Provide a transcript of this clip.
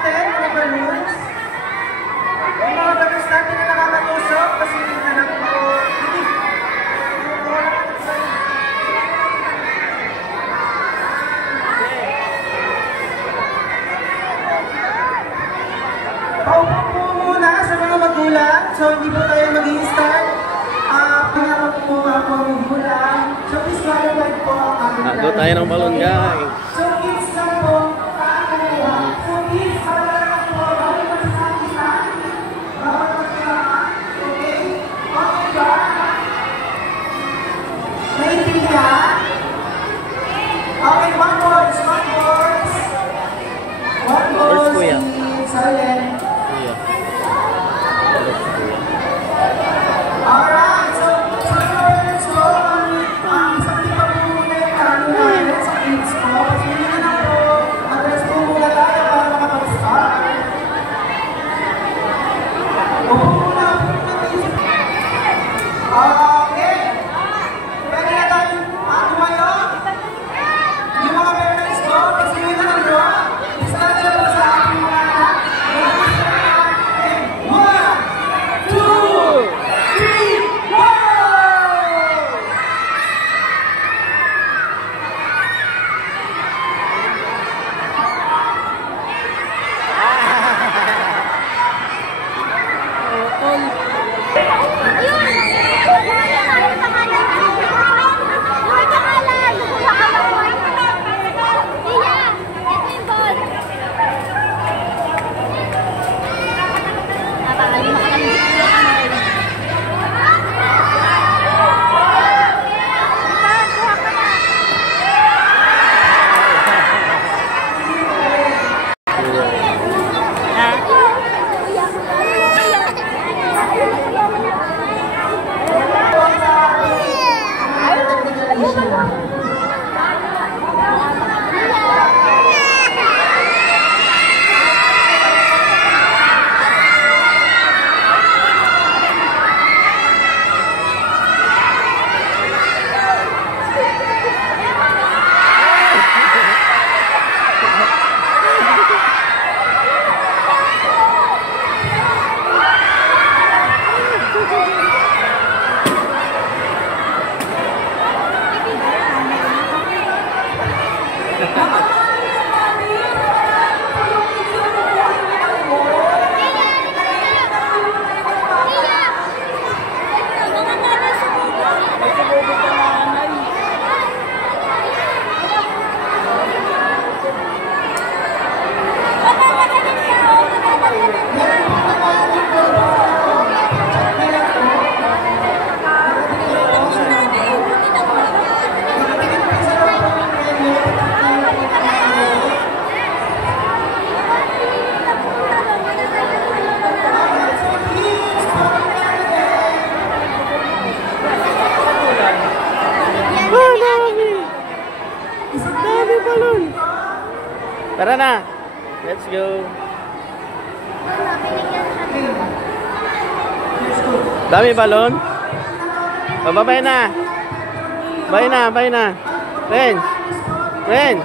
natin, mga balloons. Yung mga balloons natin na nakakatusok, kasi na lang po. Paupo po muna sa mga magulang. So, hindi po tayo mag-i-start. Pangarap po ako magulang. So, please clarify po ang ating Tago tayo ng balon, guys. So, kids lang po. So, kids, parang po. Bawal magsasakitan. Bawal magsasakitan. Okay? Okay ba? Naintindihan? Okay, one words. One words. One words. Silent. Alright, so let's go on sa pipa po muna yung karamihan sa kids po. Kasi hindi na po, mag-rest po muna tayo para makapag-start. Upo muna po natin. Okay. Pwede na tayo tumayo. Yung mga parents ko, kasi hindi na lang po. Start na po sa aking mga anak. Tara na. Let's go. Dami balon. Babay na. Bye na, bye na. Friends. Friends.